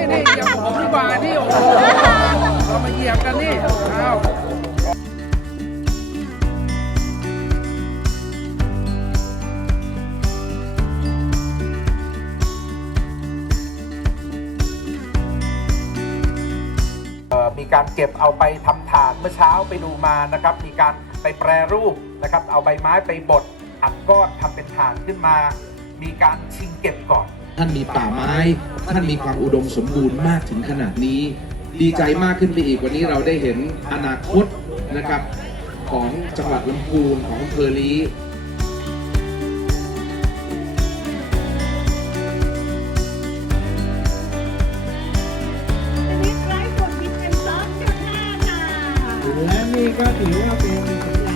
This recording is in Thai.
นี่นี่ยียบผมดีกว่านี่โอ้โหเรามาเหยียบกันนี่อ้าวเอ่อมีการเก็บเอาไปทำถาดเมื่อเช้าไปดูมานะครับ มีการไปแปรรูปนะครับ เอาใบไม้ไปบดอัดก้อนทำเป็นถาดขึ้นมา มีการชิงเก็บก่อน ท่านมีป่าไม้ ท่านมีความอุดมสมบูรณ์มากถึงขนาดนี้ ดีใจมากขึ้นไปอีกวันนี้เราได้เห็นอนาคตนะครับของจังหวัดลำพูนของอำเภอลีชีวิตไร้ฝุ่น PM 2.5ค่ะและนี่ก็ถือว่าเป็นสัญญ